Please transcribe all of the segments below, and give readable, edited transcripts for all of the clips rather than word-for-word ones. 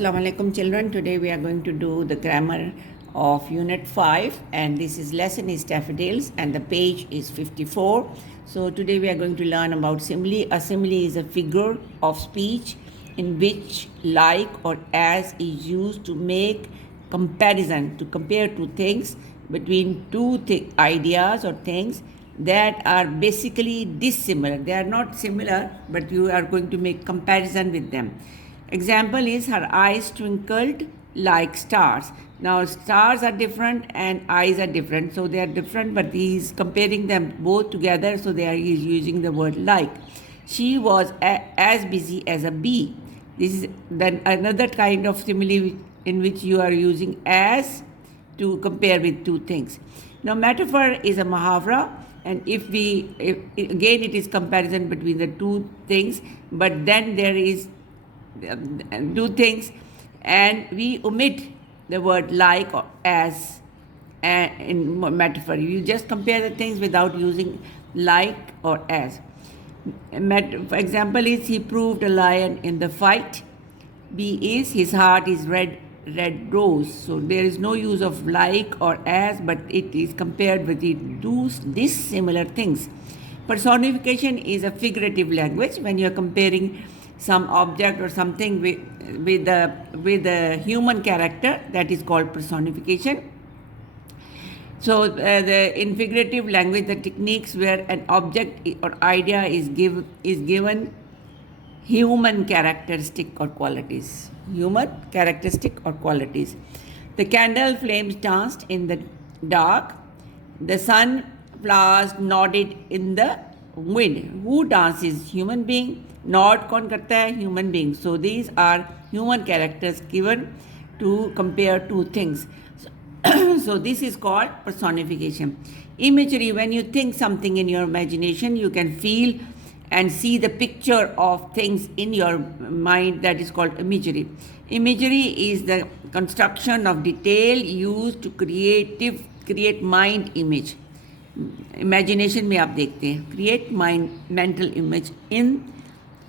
Assalamu alaikum children. Today we are going to do the grammar of unit 5 and this is lesson is Daffodils and the page is 54. So today we are going to learn about simile. A simile is a figure of speech in which like or as is used to make comparison, to compare two things between two ideas or things that are basically dissimilar. They are not similar, but you are going to make comparison with them. Example is her eyes twinkled like stars. Now stars are different and eyes are different, so they are different, but he is comparing them both together, so he is using the word like. She was as busy as a bee. This is then another kind of simile in which you are using as to compare with two things. Now metaphor is a muhavra, and if again it is comparison between the two things, but then there is two things and we omit the word like or as in metaphor. You just compare the things without using like or as. For example is he proved a lion in the fight. B is his heart is red rose. So there is no use of like or as, but it is compared with two dissimilar things. Personification is a figurative language when you are comparing some object or something with the human character. That is called personification. So in figurative language, the techniques where an object or idea is given human characteristic or qualities. Human characteristic or qualities. The candle flames danced in the dark. The sunflowers nodded in the wind. Who dances? Human being. Nod कौन करता है? Human being. So these are human characters given to compare two things. So this is called personification. Imagery, when you think something in your imagination, you can feel and see the picture of things in your mind. That is called imagery. Imagery is the construction of detail used to create mind image. Imagination में आप देखते हैं, create mental image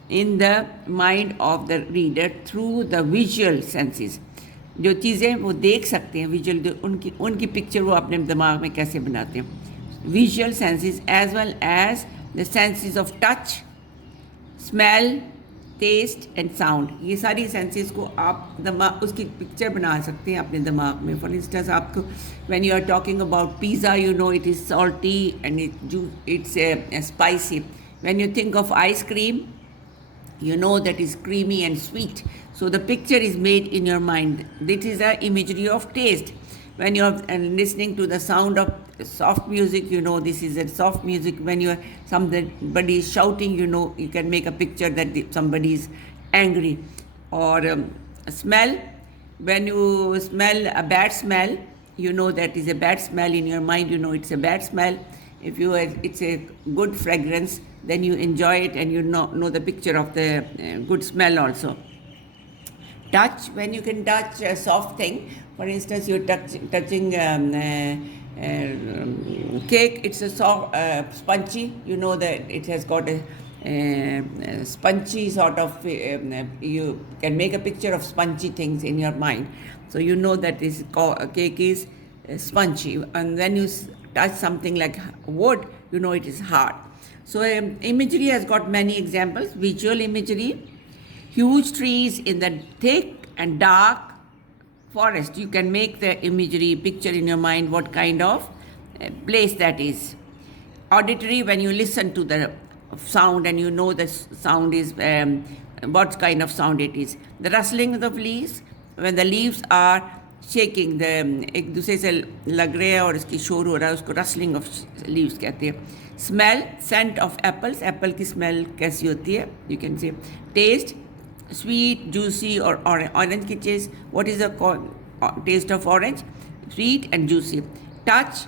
in the mind of the reader through the visual senses. जो चीज़ें वो देख सकते हैं विजुअल, उनकी पिक्चर वो अपने दिमाग में कैसे बनाते हैं. Visual senses as well as the senses of touch, smell, taste and sound. ये सारी सेंसेस को आप दिमाग उसकी पिक्चर बना सकते हैं अपने दिमाग में. फॉर इंस्टेंस आपको when you are talking about pizza, you know it is salty and it's spicy. When you think of ice cream, you know that is creamy and sweet. So the picture is made in your mind. This is the imagery of taste. When you are listening to the sound of soft music, you know this is a soft music. When somebody is shouting, you know you can make a picture that somebody is angry. Or smell, when you smell a bad smell, you know that is a bad smell in your mind. You know it's a bad smell. If it's a good fragrance, then you enjoy it and you know the picture of the good smell also. Touch, when you can touch a soft thing. For instance, you're touching cake. It's a soft, spongy. You know that it has got a spongy sort of. You can make a picture of spongy things in your mind. So you know that this cake is spongy. And when you touch something like wood, you know it is hard. So imagery has got many examples. Visual imagery, huge trees in the thick and dark forest. You can make the imagery picture in your mind what kind of place that is. Auditory, when you listen to the sound and you know the sound is what kind of sound it is. The rustling of the leaves, when the leaves are shaking, एक दूसरे से लग रहे हैं और इसकी शोर हो रहा है, उसको rustling of leaves कहते हैं. Smell, scent of apples. Apple की smell कैसी होती है? You can say. Taste, sweet, juicy or orange की taste. What is the taste of orange? Sweet and juicy. Touch,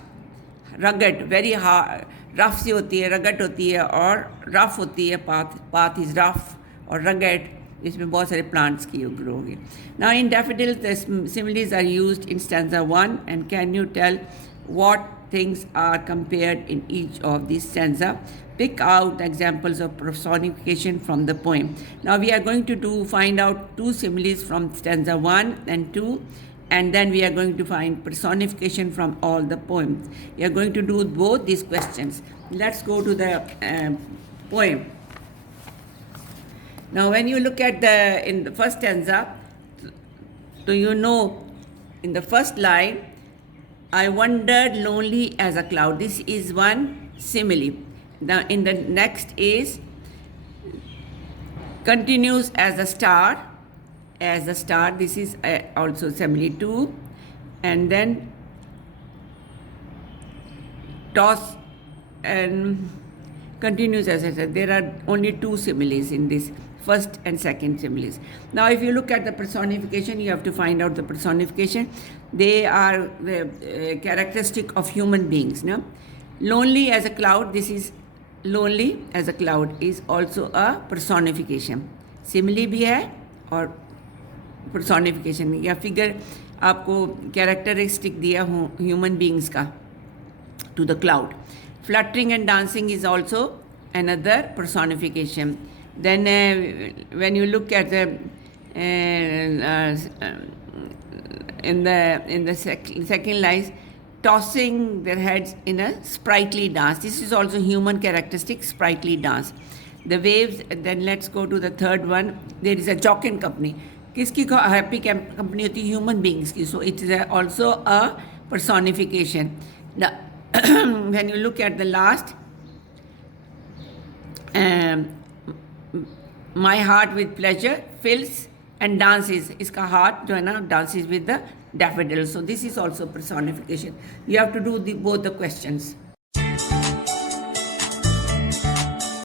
rugged, very hard, rough सी होती है, rugged होती है और rough होती है. Path is rough or rugged. इसमें बहुत सारे plants की grow होंगे. Now in daffodils, the similes are used in stanza 1. And can you tell what things are compared in each of these stanza. Pick out examples of personification from the poem. Now we are going to find out two similes from stanza 1 and 2, and then we are going to find personification from all the poems. We are going to do both these questions. Let's go to the poem. Now when you look at in the first stanza, so you know in the first line, I wandered lonely as a cloud. This is one simile. Now in the next is continues as a star. As a star, this is also simile 2. And then toss and continues as I said. There are only two similes in this, first and second similes. Now if you look at the personification, you have to find out the personification. They are the characteristic of human beings. No? Lonely as a cloud, this is lonely as a cloud is also a personification. Simile भी है और personification या figure आपको characteristic दिया human beings का to the cloud. Fluttering and dancing is also another personification. Then when you look at the in the second line, tossing their heads in a sprightly dance. This is also human characteristic, sprightly dance. The waves. Then let's go to the third one. There is a jocund company. किसकी happy company होती है? Human beings की. So it is also a personification. Now, when you look at the last, my heart with pleasure fills and dances. इसका heart जो है ना dances with the daffodils. So this is also personification. You have to do both the questions.